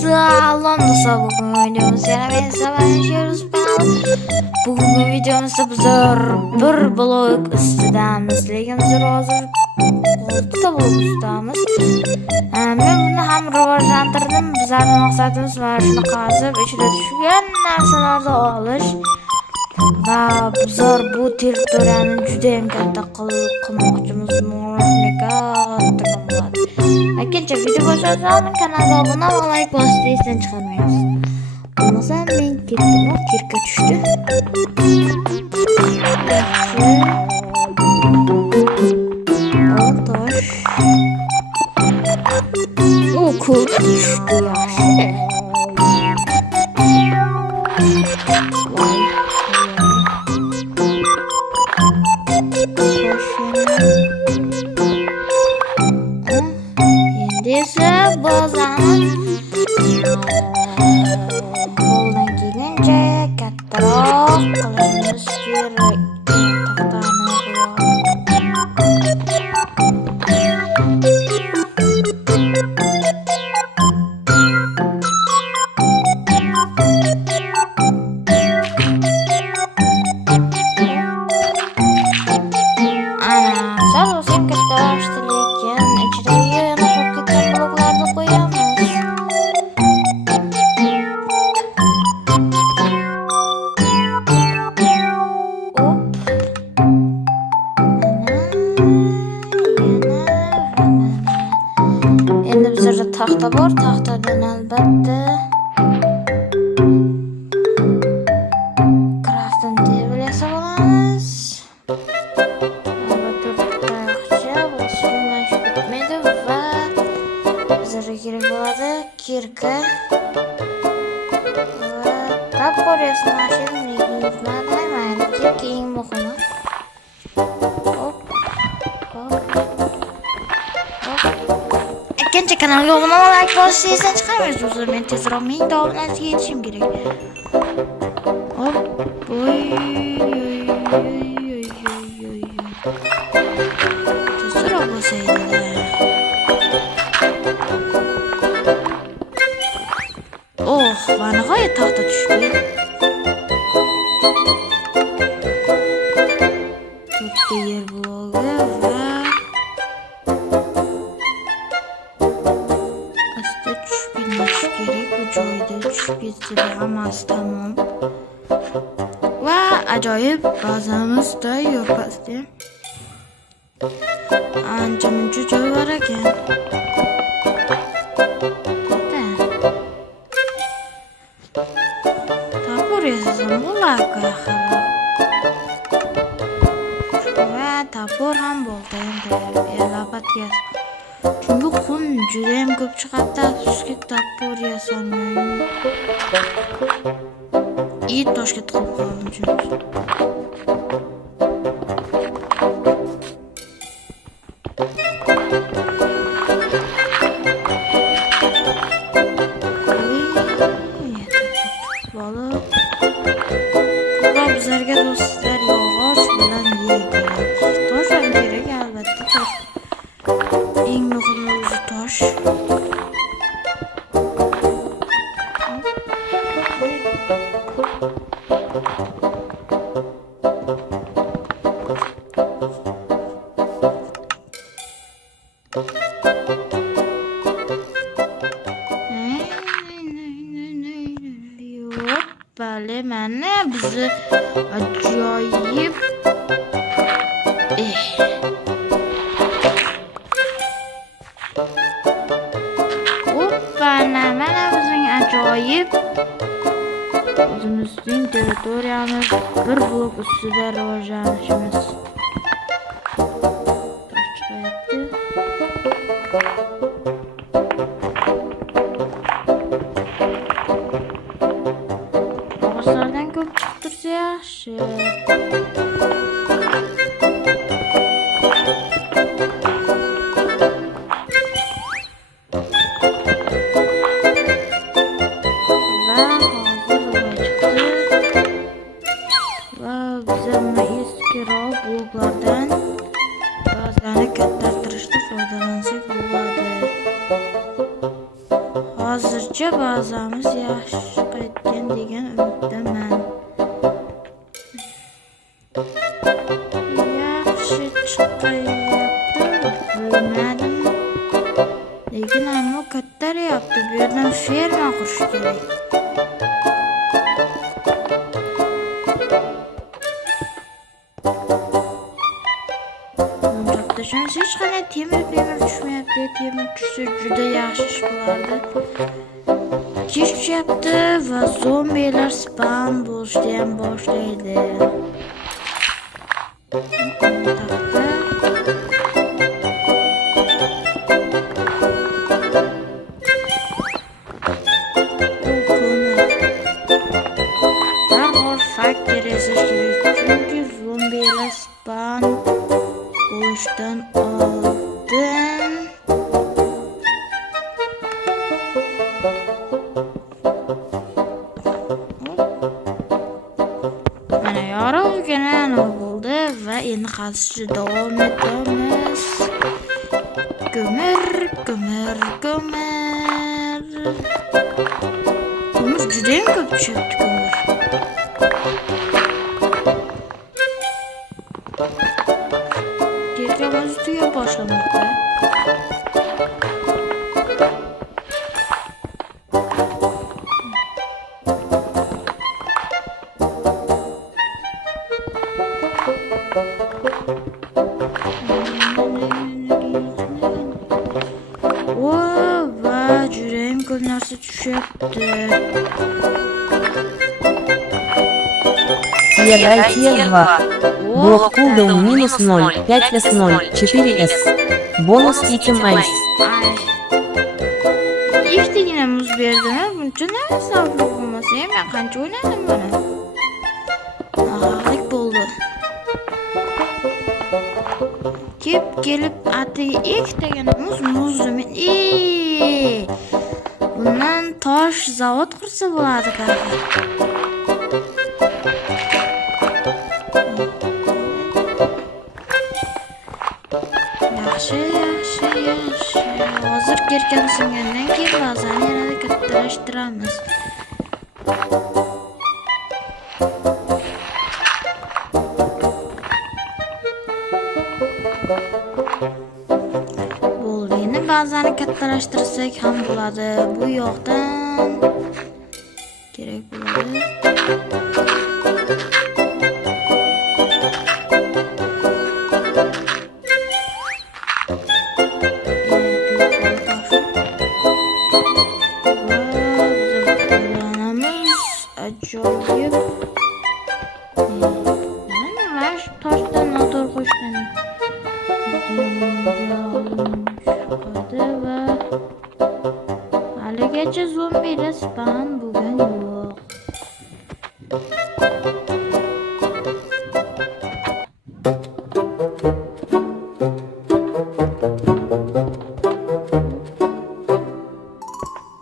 Salom do'stlar, bugungi videomizga men sizlarga bugungi videomizda bizlar bir blok ustidamiz, lekin biz hozir 6 ta blok ustidamiz. Men buni ham rivojlantirdim. Bizlarning maqsadimiz mana shuni qazib, ichida tushgan narsalarni olish va bizlar bu territoriyani juda ham katta qilmoqchimiz. Akkinchi video boshlasan kanalga obuna va like bosishni esdan chiqarmaysiz. Bo'lmasa men ketdim, kirka tushdi. Tosh. O ko'p tushdi yaxshi. Esa bozamiz qo'ldan kelgancha kattaroq qilishimiz kerak. Taxta bor, taxtadan albatta crafting table yasab olamiz. Bitmaydi va bizlarga kerak bo'ladi kirka va topor yasashni unutmayman. Kirka eng muhimi. Ikkinchi kanalga obuna va like bosishni esdan chiqarmaysiz. O'zim men tezroq 1000 ta obunachiga yetishim kerak. Hop, tezroq bo'lsaydi. Va nihoyat taxta tushdi. Bitta yer blogi va kerak bu joyda tushib ketsa hammasi tamom. Va ajoyib bazamizda yo'pasda ancha-muncha joy bor ekan. Topor yasasam bo'ladi. Va topor ham bo'ldi endi lapatga. Çünkü qum juda ham ko'p chiqadi. Afsuski topor yasamayman. Toshga tiqib qoldim chunki. Bizlarga do'stlar yog'och bilan yer kerak. Tosh ham kerak albatta. Tosh eng muhimi o'zi tosh. Bale mana bizni ajoyib mana bizning ajoyib o'zimizning territoriyamiz bir blok ustida rivojlanishimiz. Ağaçlardan ko'p chiqib tursa yaxshi. Bloklardan bazılarını kattartirishda foydalansak bo'ladi. Hozircha bazamiz yaxshi qaytgan degan umiddaman. Yaxshi chiqayapti, bilmadim. Lekin ammo kattaryapti. Bu yerdan ferma qurish kerak. Hech qanday temir tushmayapti. Temir tushsa juda yaxshi ish bo'lardi. Kech tushyapti va zombilar spam bo'lishni ham boshlaydi. Darhol faktor yasash kerak, chunki zombilar spam bo'lishdan oldin mana yorug'gina bo'ldi va endi qazishni davom etamiz. Ko'mir juda ham ko'p tushyapti ko'mir. Kelkamiz tuya boshlamoqda. Va juda ham ko'p narsa tushyapti. Тиер-2. Блок кулдаун минус 0, 5S0, 4S. Бонус итемайс. Ikkitagina muz berdimi? Buncha narsa bo'lmasa ham men qancha o'ynadim buni. Nahaqlik bo'ldi. Kelib atiga ikkitagina muzni men bundan tosh zavod qursa bo'ladi kanka. Yaxshi. Hozir kelgan singandan keyin bazani yanada kattalashtiramiz. Bo'ldi. Endi bazani kattalashtirsak ham bo'ladi. Bu yoqdan kerak bo'ladi. Ajoyib. Mana shu toshdan motor qo'shdim. Va haligacha zombilar spam bo'lgan yo'q.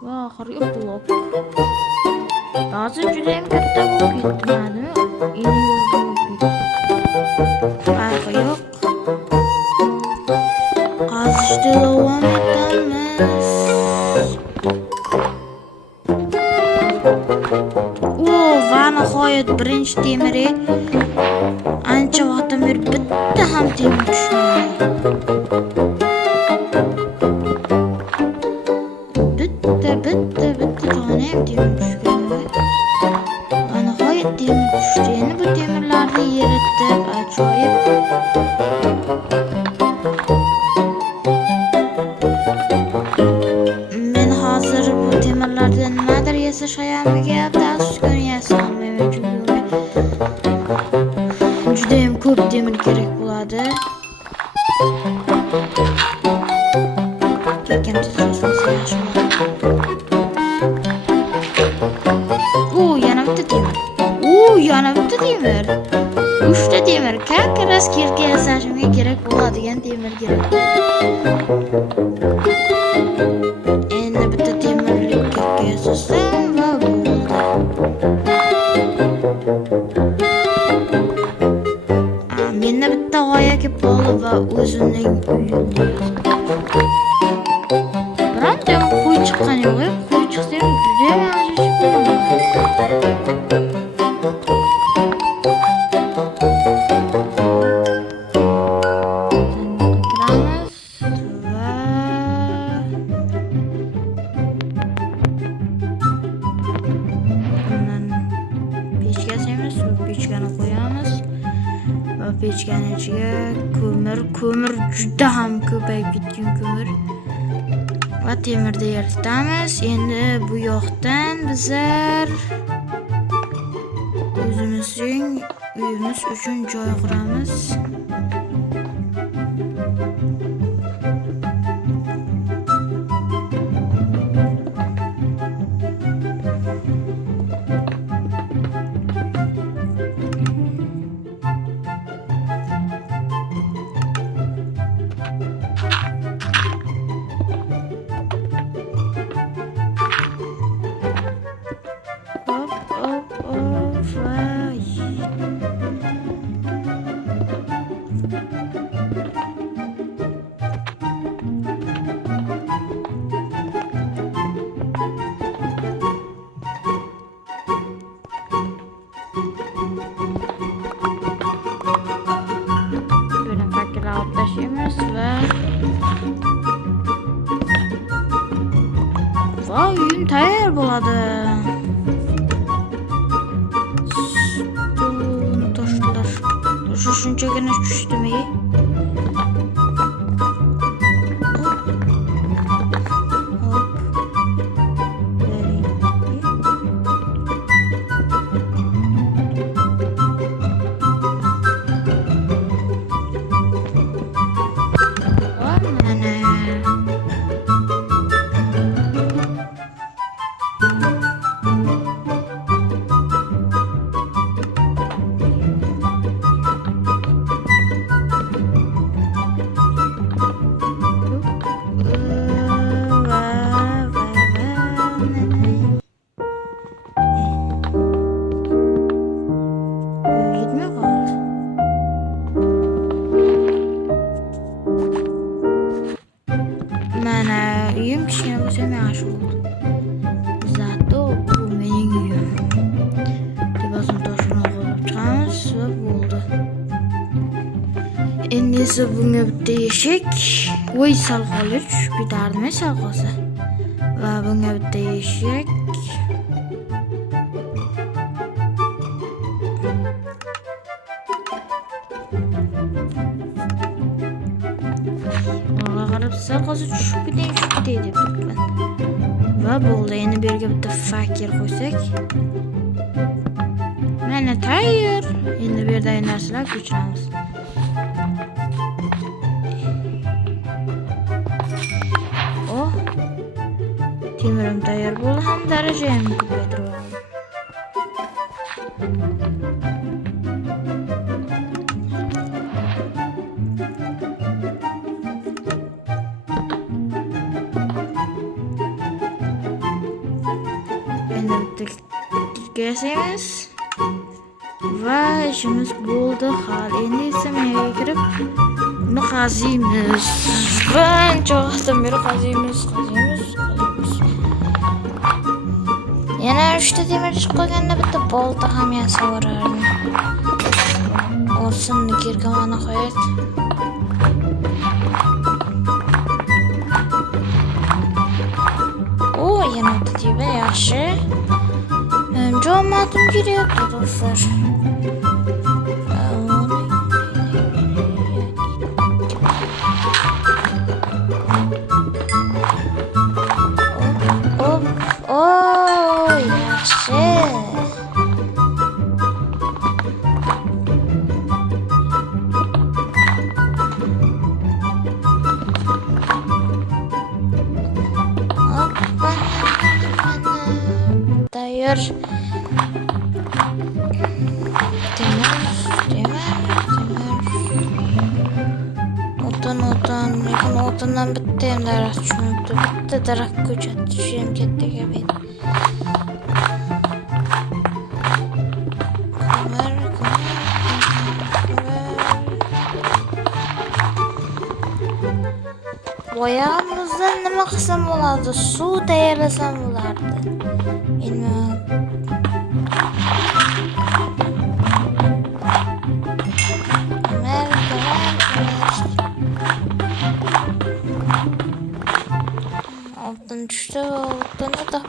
Va oxirgi blok. Bazı juda ham katta bo'lib ketmadimi? Farqi yo'q. Qazishda davom etamiz. Va nihoyat birinchi temiri ancha vaqtdan beri bitta ham temir tushmadi. Bitta tane ham temir tushgan. Nihoyat temir tushdi. Endi bu temirlarni yeritib ajoyib. Men hozir bu temirlardan nimadir yasash hayolimga tasdiqon yasamayman, chunki juda ham ko'p temir kerak bo'ladi. Kelganimiz yaxshi bo'ladi. Yana bitta temir. 3 ta temir. Kakras kirga yasashimga kerak bo'ladigan temir kerak. Endi bitta temirlik kirga yasasam va bo'ldi. Menda bitta g'oya kelib qoldi va o'zimning uyimda. Bironta qo'y chiqqani yo'q. Qo'y chiqsa ham shu pechkani qo'yamiz va pechkani ichiga ko'mir juda ham ko'payib ketgan ko'mir va temirni eritamiz. Endi bu yoqdan bizlar o'zimizning uyimiz uchun joy quramiz. Vay. Böyle fakirler atlaşıyoruz ve oyun tayyor bo'ladi. Toshlar. Shunchagina tushdimi? Mana uyum kichkina bo'lsa ham yaxshi bo'ldi. Zato bu mening uyim. Tepasini toshini qo'yib chiqamiz va bo'ldi. Endi esa bunga bitta eshik, voy sal qolib tushib ketardimi sal qolsa. Va bunga bitta eshik. Sal qolsa tushib ketay deb turibman. Va bo'ldi. Endi bu yerga bitta fakir qo'ysak. Mana tayyor. Endi bu yerdagi narsalar ko'chiramiz. Oh. Temirim tayyor bo'ldi, ham daraja ham ko'paytirib oldim. Kesemiz va ishimiz bo'ldi. Hal endi esa menga kirib buni qaziymiz. Qancha vaqtdan beri qaziymiz. Yana 3 ta temir chiqib qolganda bitta bolta ham yasaverardim. Olsin kirkamani qo'yib. O, yana o'tdi yaxshi. Jo'matim kelyapti do'stlar. Yaxshi. Tayyor. O'tindan bitta ham daraxt tushmabdi. Bitta daraxt ko'chatirish ham katta gap edi. Oyog'imizdan nima qilsam bo'ladi? Suv tayyorlasam bo'lardi. Altın düştü, altını da